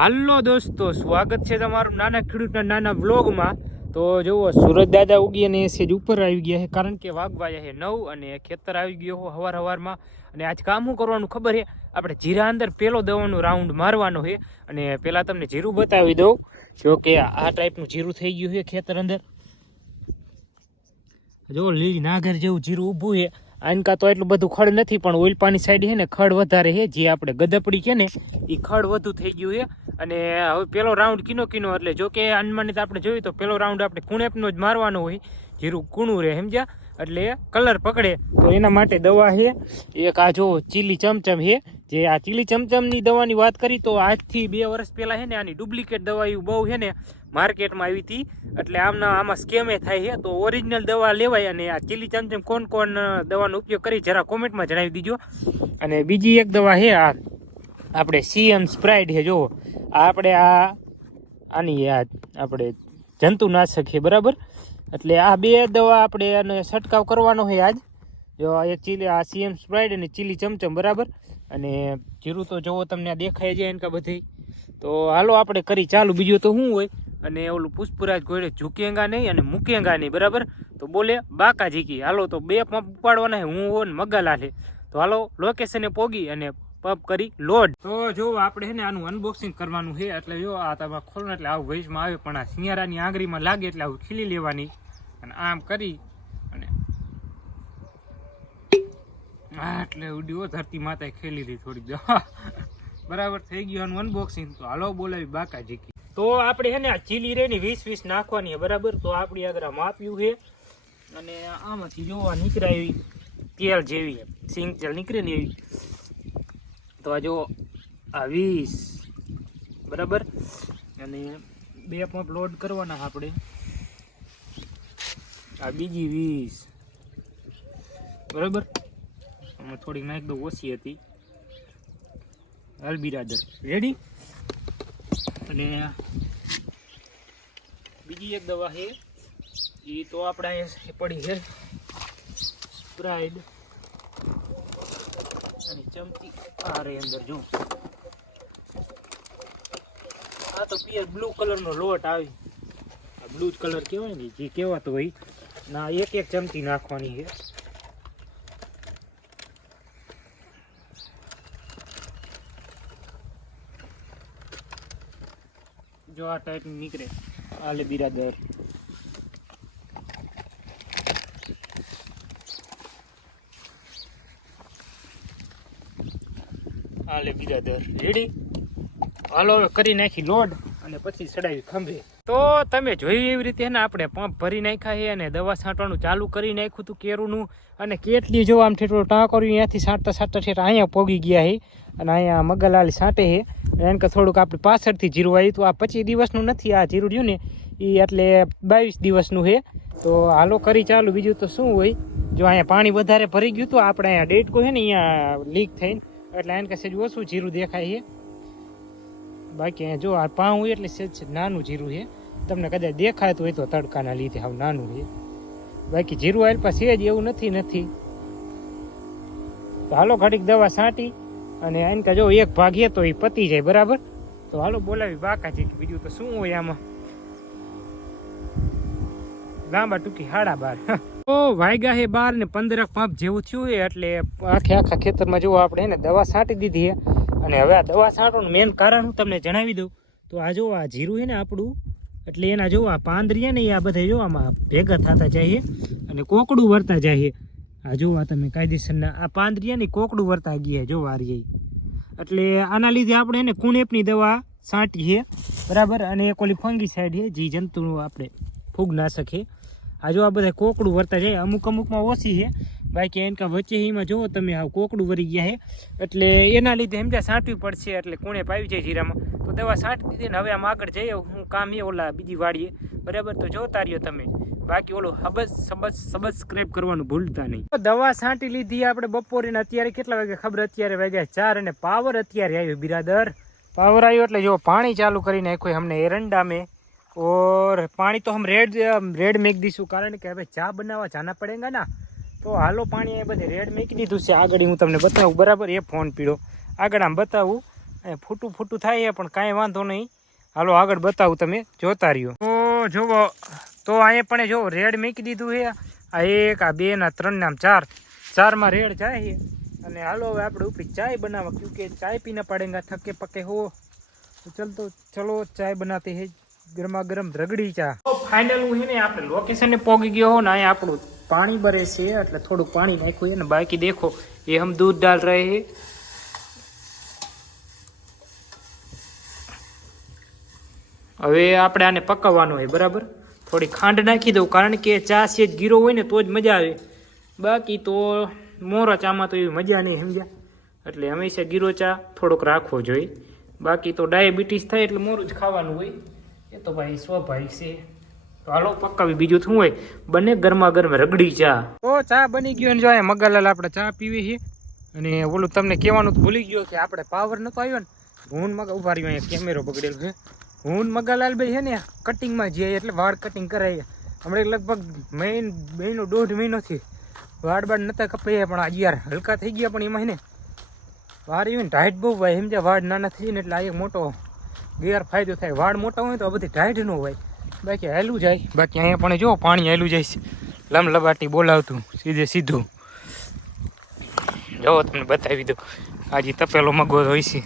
હાલો દોસ્તો, સ્વાગત છે તમારું નાના ખેડૂતના નાના વ્લોગમાં. તો જુઓ સુરત દાદા ઉગી અને સેજ ઉપર આવી ગયા છે, કારણ કે વાગવાયા છે નવ અને ખેતર આવી ગયો હવાર હવારમાં. અને આજ કામ શું કરવાનું ખબર છે? આપણે જીરા અંદર પેલો દવાનો રાઉન્ડ મારવાનો છે. અને પહેલાં તમને જીરું બતાવી દઉં, જો કે આ ટાઈપનું જીરું થઈ ગયું છે ખેતર અંદર. જો લીલી નાગર જેવું જીરું ઊભું છે. આનકા તો એટલું બધું ખડ નથી, પણ ઓઇલપાની સાઈડ છે ને, ખડ વધારે છે જે આપણે ગદપડી છે ને એ ખડ વધુ થઈ ગયું છે અને હવે પેલો રાઉન્ડ કિનો કિનો, એટલે જો કે અનુમાનિત આપણે જોયું તો પેલો રાઉન્ડ આપણે કુણેપનો જ મારવાનો હોય, જીરું કૂણું રહે, સમજ્યા? એટલે કલર પકડે. તો એના માટે દવા છે એક આ જો ચીલી ચમચમ છે જે આ ચીલી ચમચમની દવાની વાત કરી તો આજથી બે વર્ષ પહેલાં છે ને આની ડુપ્લિકેટ દવા એવું બહુ છે ને માર્કેટમાં આવી હતી. એટલે આમના આમાં સ્કેમે થાય છે તો ઓરિજિનલ દવા લેવાય અને આ ચીલી ચમચમ કોણ કોણ દવાનો ઉપયોગ કરી જરા કોમેન્ટમાં જણાવી દીજો. અને બીજી એક દવા છે આ આપણે સીએમ સ્પ્રાઇડ છે આ આપણે આ આની આ આપણે જંતુનાશક છે બરાબર? એટલે આ બે દવા આપણે આને છંટકાવ કરવાનો છે આજ. જો આ એક ચીલી, આ સીએમ સ્પ્રાઇડ અને ચીલી ચમચમ, બરાબર? અને જીરું તો જુઓ તમને આ દેખાય જાય એનકા બધી તો હાલો આપણે કરી ચાલુ. બીજું તો શું હોય? અને ઓલું પુષ્પરાજ ગોળે ઝૂકેંગા નહીં અને મૂકેંગા નહીં, બરાબર? તો બોલે બાકા ઝીકી. હાલો તો બે પંપ ઉપાડવાના હું, હો ને મગા છે તો હાલો લોકેશને પોગી અને પંપ કરી લોડ. તો જો આપણે છે ને આનું અનબોક્સિંગ કરવાનું છે એટલે જો આ તમે ખોલો એટલે આવું વયસમાં આવે, પણ આ શિયાળાની આંગળીમાં લાગે એટલે આવું ખીલી લેવાની. અને આમ કરી અને હા એટલે ઉડ્યો ધરતી માતાએ ખેલી હતી થોડીક બરાબર થઈ ગયું આનું અનબોક્સિંગ તો હાલો બોલાવી બાકા જીકી તો આપણે હે ને આ ચીલી રે ની વીસ વીસ નાખવાની બરાબર? તો આપણી આગળ માપ્યું છે. અને આમાંથી જોવા નીકળાય એવી તેલ જેવી, સિંગ તેલ નીકળે ને એવી. તો આ જો આ વીસ. બરાબર? અને બે પંપ લોડ કરવાના આપણે. આ બીજી વીસ. બરાબર? આમાં થોડીક નાખ દઉં ઓછી હતી. હાલ રેડી અને બીજી એક દવા છે. એ તો આપણે અહીંયા પડી છે. સ્પ્રાઇડ અને ચમકી આ રે અંદર, જો. આ તો પિયર બ્લુ કલરનો લોટ આવી. આ બ્લુ કલર કહેવાય ને, જે કહેવાતો હોય. ના એક એક ચમચી નાખવાની છે. જો આ ટાઈપ નીકળે. આલે બિરાદર. આલે બિરાદર. રેડી હાલો કરી નાખી લોડ અને પછી ચડાવી ખંભે. તો તમે જોયું એવી રીતે ને, આપણે પંપ ભરી નાખ્યા છે અને દવા છાંટવાનું ચાલુ કરી નાખ્યું હતું કેરુનું. અને કેટલી જો આમ ઠેઠો ટાંકર્યું અહીંયાથી છાંટતા છાંટતા ઠેઠ અહીંયા પોગી ગયા છે. અને અહીંયા મગલાલી છાંટે છે. એને કે થોડુંક આપણે પાછળથી જીરું આવ્યું તો આ પચીસ દિવસનું નથી, આ જીરું રહ્યું ને એ એટલે બાવીસ દિવસનું છે તો હાલો કરી ચાલુ. બીજું તો શું હોય? જો અહીંયા પાણી વધારે ભરી ગયું તો આપણે અહીંયા ડેટકો છે ને, અહીંયા લીક થઈને. એટલે એને સેજ ઓછું જીરું દેખાય છે બાકી અહીંયા જો આ પાઉં એટલે સેજ નાનું જીરું છે તમને કદાચ દેખાતું હોય તો તડકાના લીધે આવું નાનું છે બાકી જીરું આવેલ પાસે જ, એવું નથી નથી. હાલો ઘડીક દવા છાંટી. અને એને કે જો એક ભાગીએ તો એ પતી જાય, બરાબર? તો હાલો બોલાવી બાકાજી. બીજું તો શું હોય આમાં? લાંબા ટૂંકી હાડા બાર તો વાયગા હે બાર ને પંદર પંપ જેવું થયું હોય એટલે આખે આખા ખેતરમાં જુઓ આપણે એને દવા છાંટી દીધી છે અને હવે આ દવા છાંટવાનું મેન કારણ હું તમને જણાવી દઉં. તો આ જો આ જીરું છે ને આપણું, એટલે એના જો આ પાંદરિયા ને આ બધા જો આમાં ભેગા થતા જઈએ અને કોકડું વરતા છે આ જોવા તમે કાયદેસરના, આ પાંદરિયાની કોકડું વર્તા ગયા જો આ એટલે આના લીધે આપણે એને કુણેપની દવા છાંટી છે, બરાબર? અને એક ઓલી ફંગી સાઈડ છે, જે જંતુનું આપણે ફૂગ ના છે. આ જો આ બધા કોકડું વરતા જાય, અમુક અમુકમાં ઓછી છે. બાકી એનકા વચ્ચે એમાં જુઓ તમે, આ કોકડું વરી ગયા છે. એટલે એના લીધે સમજ્યા છાંટવી પડશે, એટલે કુણે પાવી જાય જીરામાં. તો દવા છાંટી દીધી ને હવે આમ આગળ જઈએ, હું કામ એ ઓલા બીજી વાડીએ. બરાબર? તો જોતા રહ્યો તમે. બાકી ઓલું હબસ સબસ સબસ્ક્રાઈબ કરવાનું ભૂલતા નહીં. દવા છાંટી લીધી આપણે બપોરે અત્યારે કેટલા વાગે ખબર? અત્યારે વાગ્યા ચાર અને પાવર અત્યારે આવ્યો બિરાદર. પાવર આવ્યો એટલે જો પાણી ચાલુ કરીને કોઈ અમને એરંડા મેં ઓર પાણી તો હમ રેડ રેડ મેક દઈશું કારણ કે હવે ચા બનાવવા ચાના પડેગા ના. તો હાલો પાણી એ બધે રેડ મેકી દીધું છે. આગળ હું તમને બતાવું. બરાબર એ ફોન પીળો. આગળ આમ બતાવું. એ ફૂટું ફૂટું થાય પણ કાંઈ વાંધો નહીં. હાલો આગળ બતાવું તમે. જોતા રહ્યો. તો તો અહીંયા પણ જો રેડ મૂકી દીધું છે. આ એક, આ બે ના ત્રણ ના આમ ચાર. ચારમાં રેડ જાય છે. અને હાલો હવે આપણે ઉપરી ચાય બનાવવા ક્योंकि ચાય પીના પડેગા થકે પકે હો. ચલ તો, ચલો ચાય બનાતી હે. ગરમા ગરમ રગડી ચા. ફાઇનલ હું ને આપણે લોકેશનને પહોંચી ગયો હો ને અહીંયા આપણું પાણી ભરે છે, એટલે થોડુંક પાણી નાખ્યું છે ને બાકી દેખો, એ હમ દૂધ ડાલ રહે છે. હવે આપણે આને પકવવાનું હોય બરાબર? થોડી ખાંડ નાખી દઉં, કારણ કે ચા છે જ ગીરો હોય ને તો જ મજા આવે. બાકી તો મોરા ચામાં તો એવી મજા નહીં, સમજ્યા? એટલે હંમેશા ગીરો ચા થોડોક રાખવો જોઈએ. બાકી તો ડાયાબિટીસ થાય એટલે મોરું જ ખાવાનું હોય. એ તો ભાઈ સ્વાભાવિક છે. તો હાલો પકાવી બીજું શું હોય? બને ગરમા ગરમ રગડી ચા. તો ચા બની ગયો ને જો અહીંયા મગાલાલ આપણે ચા પીવી છે. અને ઓલું તમને કહેવાનું ભૂલી ગયો કે આપણે પાવર નતો આવ્યો ને. હું મગા ઊભા રહ્યો અહીંયા કેમેરો બગડેલો છે. હું ને મગાલાલ ભાઈ છે ને કટિંગમાં જઈએ એટલે વાળ કટિંગ કરાવીએ હમણાં લગભગ મહિન મહિનો દોઢ મહિનોથી વાળ બાળ નતા કપાઈએ પણ આજે યાર હલકા થઈ ગયા પણ એમાં ને વાળ એવી ટાઈટ બહુ હોય, સમજ્યા? વાળ નાના થઈ ને એટલે આ એક મોટો ગેરફાયદો થાય. વાળ મોટા હોય તો આ બધી ટાઈટ ન હોય. બાકી હેલું જાય. બાકી અહીંયા પણ જો પાણી હેલું જાય છે. લમલબાટી બોલાવતું, સીધે સીધું. જો તમને બતાવી દઉં. આજે તપેલો મગો હોય છે.